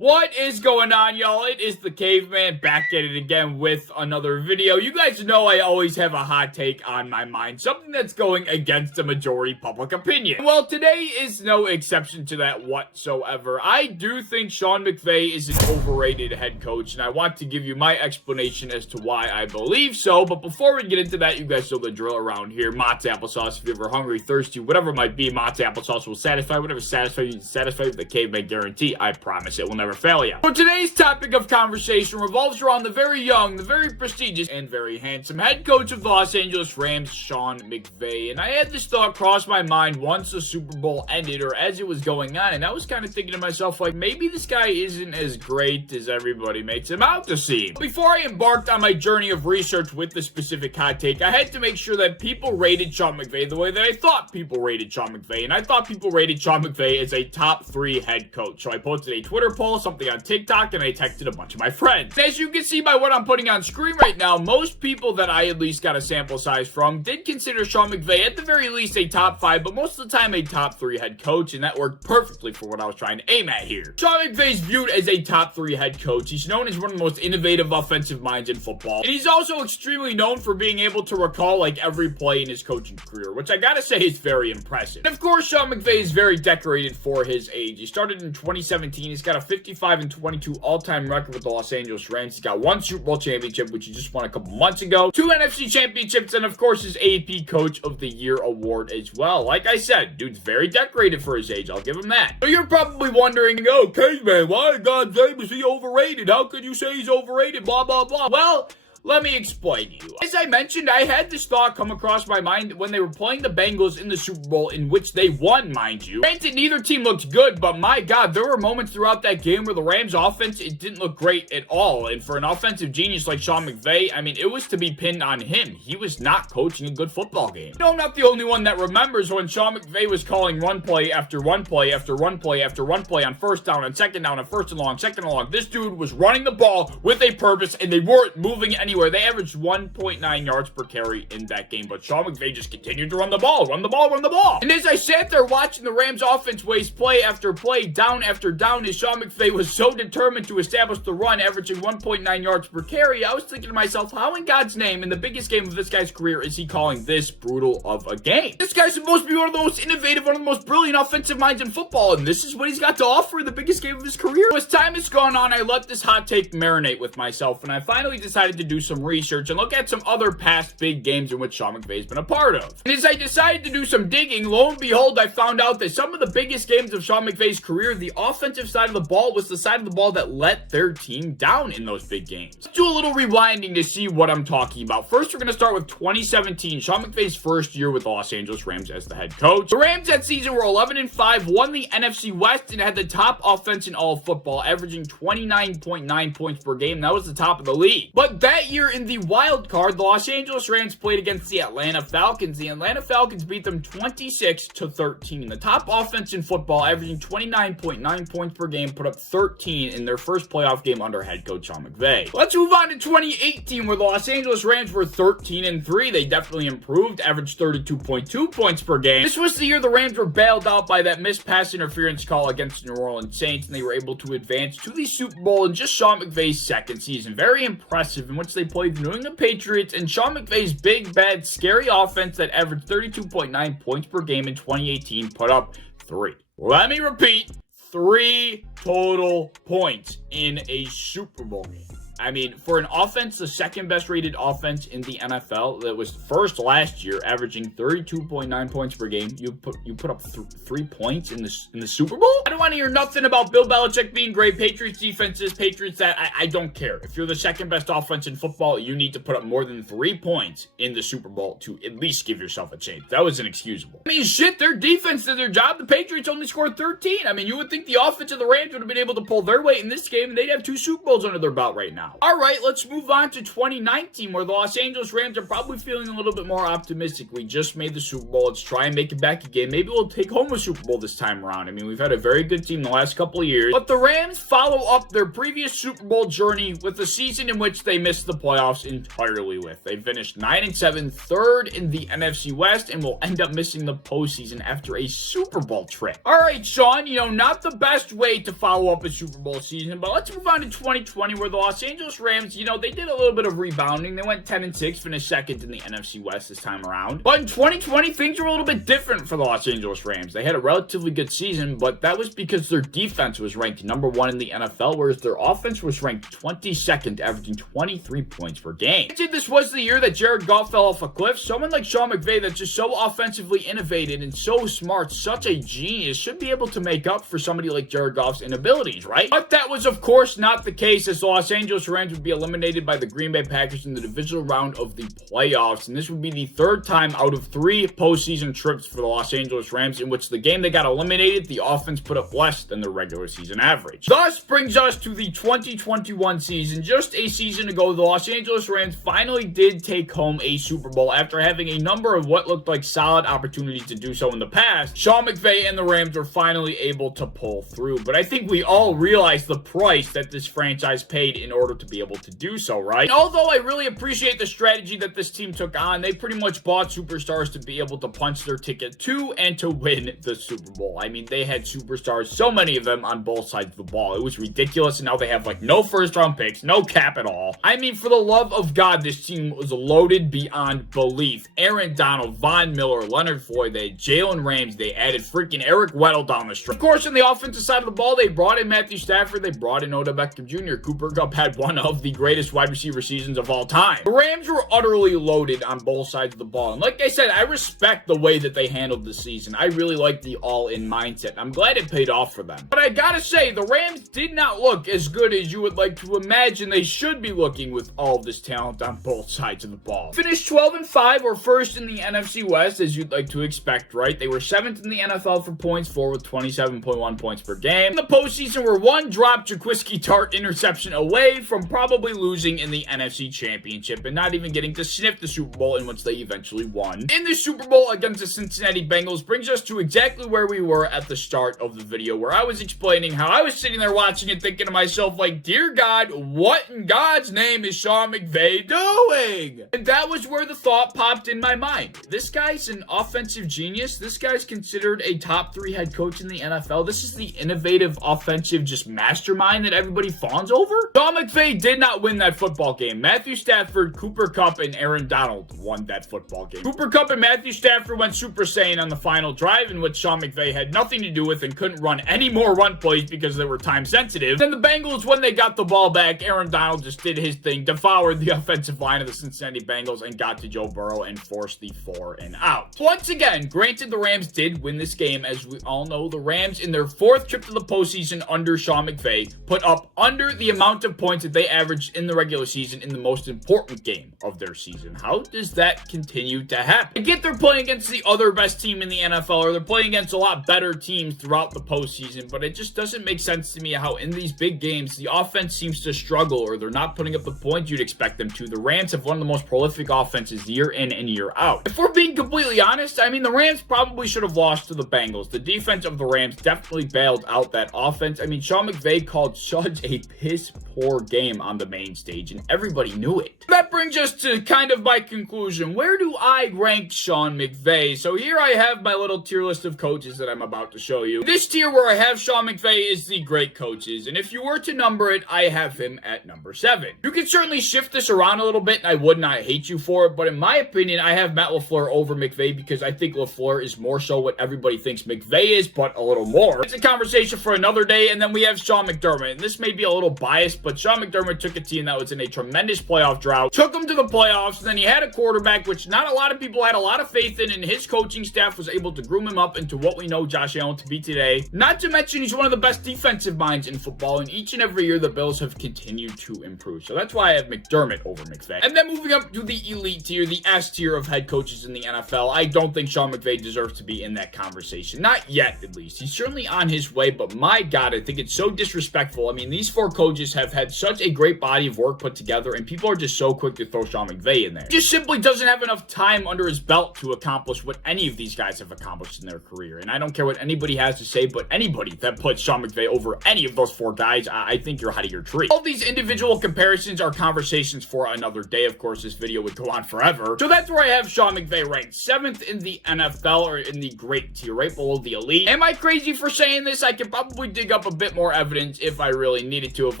What is going on, y'all? It is the Caveman back at it again with another video. You guys know I always have a hot take on my mind, something that's going against the majority public opinion. Well, today is no exception to that whatsoever. I do think Sean McVay is an overrated head coach, and I want to give you my explanation as to why I believe so. But before we get into that, you guys know the drill around here. Mott's applesauce. If you're ever hungry, thirsty, whatever it might be, Mott's applesauce will satisfy. Whatever satisfies you, satisfy with the Caveman guarantee. I promise it will never fail you. So today's topic of conversation revolves around the very young, the very prestigious, and very handsome head coach of the Los Angeles Rams, Sean McVay. And I had this thought cross my mind once the Super Bowl ended, or as it was going on, and I was kind of thinking to myself, like, maybe this guy isn't as great as everybody makes him out to seem. Before I embarked on my journey of research with the specific hot take, I had to make sure that people rated Sean McVay the way that I thought people rated Sean McVay, and I thought people rated Sean McVay as a top 3 head coach. So I posted a Twitter poll, something on TikTok, and I texted a bunch of my friends. And as you can see by what I'm putting on screen right now, most people that I at least got a sample size from did consider Sean McVay at the very least a top 5, but most of the time a top 3 head coach, and that worked perfectly for what I was trying to aim at here. Sean McVay is viewed as a top 3 head coach. He's known as one of the most innovative offensive minds in football, and he's also extremely known for being able to recall like every play in his coaching career, which I gotta say is very impressive. And of course, Sean McVay is very decorated for his age. He started in 2017. He's got a 55-22 all-time record with the Los Angeles Rams. He's got 1 Super Bowl championship, which he just won a couple months ago, 2 NFC championships, and of course his AP Coach of the Year award as well. Like I said, dude's very decorated for his age. I'll give him that. So you're probably wondering, oh, Caveman, why in God's name is he overrated? How could you say he's overrated? Blah, blah, blah. Well, let me explain to you. As I mentioned, I had this thought come across my mind when they were playing the Bengals in the Super Bowl, in which they won, mind you. Granted, neither team looked good, but my God, there were moments throughout that game where the Rams offense, it didn't look great at all. And for an offensive genius like Sean McVay, I mean, it was to be pinned on him. He was not coaching a good football game. No, I'm not the only one that remembers when Sean McVay was calling run play after run play after run play after run play on first down and second down and first and long, second and long. This dude was running the ball with a purpose, and they weren't moving anywhere. They averaged 1.9 yards per carry in that game, but Sean McVay just continued to run the ball, run the ball, run the ball. And as I sat there watching the Rams offense waste play after play, down after down, as Sean McVay was so determined to establish the run, averaging 1.9 yards per carry, I was thinking to myself, how in God's name, in the biggest game of this guy's career, is he calling this brutal of a game? This guy's supposed to be one of the most innovative, one of the most brilliant offensive minds in football, and this is what he's got to offer in the biggest game of his career. As time has gone on, I let this hot take marinate with myself, and I finally decided to do some research and look at some other past big games in which Sean McVay's been a part of. And as I decided to do some digging, lo and behold, I found out that some of the biggest games of Sean McVay's career, the offensive side of the ball was the side of the ball that let their team down in those big games. Let's do a little rewinding to see what I'm talking about. First, we're going to start with 2017, Sean McVay's first year with the Los Angeles Rams as the head coach. The Rams that season were 11-5, won the NFC West, and had the top offense in all of football, averaging 29.9 points per game. That was the top of the league. But that year in the wild card, the Los Angeles Rams played against the Atlanta Falcons. The Atlanta Falcons beat them 26-13. The top offense in football, averaging 29.9 points per game, put up 13 in their first playoff game under head coach Sean McVay. Let's move on to 2018, where the Los Angeles Rams were 13-3. They definitely improved, averaged 32.2 points per game. This was the year the Rams were bailed out by that missed pass interference call against the New Orleans Saints, and they were able to advance to the Super Bowl in just Sean McVay's second season. Very impressive, in which they played the New England Patriots and Sean McVay's big, bad, scary offense that averaged 32.9 points per game in 2018 put up 3. Let me repeat, 3 total points in a Super Bowl game. I mean, for an offense, the second best rated offense in the NFL, that was first last year, averaging 32.9 points per game, you put up 3 points in the Super Bowl? I don't want to hear nothing about Bill Belichick being great, Patriots defenses, Patriots that. I don't care. If you're the second best offense in football, you need to put up more than 3 points in the Super Bowl to at least give yourself a chance. That was inexcusable. I mean, shit, their defense did their job. The Patriots only scored 13. I mean, you would think the offense of the Rams would have been able to pull their weight in this game, and they'd have 2 Super Bowls under their belt right now. now. Alright, let's move on to 2019, where the Los Angeles Rams are probably feeling a little bit more optimistic. We just made the Super Bowl. Let's try and make it back again. Maybe we'll take home a Super Bowl this time around. I mean, we've had a very good team the last couple of years. But the Rams follow up their previous Super Bowl journey with a season in which they missed the playoffs entirely with. They finished 9-7, third in the NFC West, and will end up missing the postseason after a Super Bowl trip. Alright, Sean, not the best way to follow up a Super Bowl season, but let's move on to 2020, where the Los Angeles Rams, they did a little bit of rebounding. They went 10-6, finished second in the NFC West this time around. But in 2020, things were a little bit different for the Los Angeles Rams. They had a relatively good season, but that was because their defense was ranked number 1 in the NFL, whereas their offense was ranked 22nd, averaging 23 points per game. This was the year that Jared Goff fell off a cliff. Someone like Sean McVay that's just so offensively innovative and so smart, such a genius, should be able to make up for somebody like Jared Goff's inabilities, right? But that was, of course, not the case, as the Los Angeles Rams would be eliminated by the Green Bay Packers in the divisional round of the playoffs, and this would be the third time out of 3 postseason trips for the Los Angeles Rams in which the game they got eliminated, the offense put up less than the regular season average. Thus brings us to the 2021 season. Just a season ago, the Los Angeles Rams finally did take home a Super Bowl after having a number of what looked like solid opportunities to do so in the past. Sean McVay and the Rams were finally able to pull through, but I think we all realize the price that this franchise paid in order to be able to do so, right? And although I really appreciate the strategy that this team took on, they pretty much bought superstars to be able to punch their ticket to and to win the Super Bowl. I mean, they had superstars, so many of them on both sides of the ball. It was ridiculous, and now they have no first round picks, no cap at all. I mean, for the love of God, this team was loaded beyond belief. Aaron Donald, Von Miller, Leonard Floyd, they had Jalen Ramsey, they added freaking Eric Weddle down the stretch. Of course, on the offensive side of the ball, they brought in Matthew Stafford, they brought in Odell Beckham Jr. Cooper Kupp had one of the greatest wide receiver seasons of all time. The Rams were utterly loaded on both sides of the ball, and like I said, I respect the way that they handled the season. I really like the all-in mindset. I'm glad it paid off for them. But I gotta say, the Rams did not look as good as you would like to imagine they should be looking with all of this talent on both sides of the ball. Finished 12-5, or first in the NFC West, as you'd like to expect, right? They were 7th in the NFL for points for, with 27.1 points per game. In the postseason, were one dropped Jaquiski Tart interception away from probably losing in the NFC Championship and not even getting to sniff the Super Bowl, in which they eventually won. In the Super Bowl against the Cincinnati Bengals brings us to exactly where we were at the start of the video, where I was explaining how I was sitting there watching it thinking to myself, like, dear God, what in God's name is Sean McVay doing? And that was where the thought popped in my mind. This guy's an offensive genius. This guy's considered a top 3 head coach in the NFL. This is the innovative offensive just mastermind that everybody fawns over. Sean McVay did not win that football game. Matthew Stafford, Cooper Kupp, and Aaron Donald won that football game. Cooper Kupp and Matthew Stafford went Super Saiyan on the final drive, in which Sean McVay had nothing to do with and couldn't run any more run plays because they were time sensitive. Then the Bengals, when they got the ball back, Aaron Donald just did his thing, devoured the offensive line of the Cincinnati Bengals, and got to Joe Burrow and forced the 4-and-out. Once again, granted, the Rams did win this game. As we all know, the Rams, in their 4th trip to the postseason under Sean McVay, put up under the amount of points that they averaged in the regular season in the most important game of their season. How does that continue to happen? I get they're playing against the other best team in the NFL, or they're playing against a lot better teams throughout the postseason, but it just doesn't make sense to me how in these big games, the offense seems to struggle, or they're not putting up the points you'd expect them to. The Rams have one of the most prolific offenses year in and year out. If we're being completely honest, I mean, the Rams probably should have lost to the Bengals. The defense of the Rams definitely bailed out that offense. I mean, Sean McVay called such a piss-poor game on the main stage, and everybody knew it. That brings us to kind of my conclusion. Where do I rank Sean McVay? So here I have my little tier list of coaches that I'm about to show you. This tier where I have Sean McVay is the great coaches, and if you were to number it, I have him at number 7. You can certainly shift this around a little bit, and I would not hate you for it, but in my opinion, I have Matt LaFleur over McVay because I think LaFleur is more so what everybody thinks McVay is, but a little more. It's a conversation for another day. And then we have Sean McDermott, and this may be a little biased, but Sean McDermott took a team that was in a tremendous playoff drought, took them to the playoffs, and then he had a quarterback which not a lot of people had a lot of faith in, and his coaching staff was able to groom him up into what we know Josh Allen to be today. Not to mention, he's one of the best defensive minds in football, and each and every year the Bills have continued to improve. So that's why I have McDermott over McVay. And then moving up to the elite tier, the S tier of head coaches in the NFL, I don't think Sean McVay deserves to be in that conversation. Not yet, at least. He's certainly on his way, but my God, I think it's so disrespectful. I mean, these 4 coaches have had such such a great body of work put together, and people are just so quick to throw Sean McVay in there. He just simply doesn't have enough time under his belt to accomplish what any of these guys have accomplished in their career. And I don't care what anybody has to say, but anybody that puts Sean McVay over any of those 4 guys, I think you're out of your tree. All these individual comparisons are conversations for another day. Of course, this video would go on forever. So that's where I have Sean McVay ranked 7th in the NFL, or in the great tier, right below the elite. Am I crazy for saying this? I could probably dig up a bit more evidence if I really needed to, if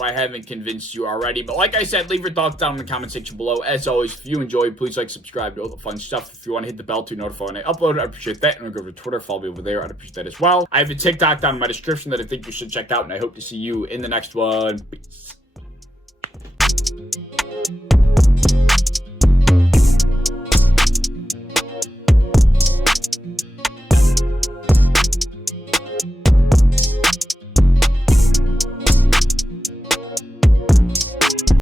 I haven't convinced you already. But like I said, leave your thoughts down in the comment section below. As always, if you enjoyed, please like, subscribe, do all the fun stuff. If you want to hit the bell to notify when I upload, I'd appreciate that. And I'll go over to Twitter, follow me over there, I'd appreciate that as well. I have a TikTok down in my description that I think you should check out, and I hope to see you in the next one. Peace.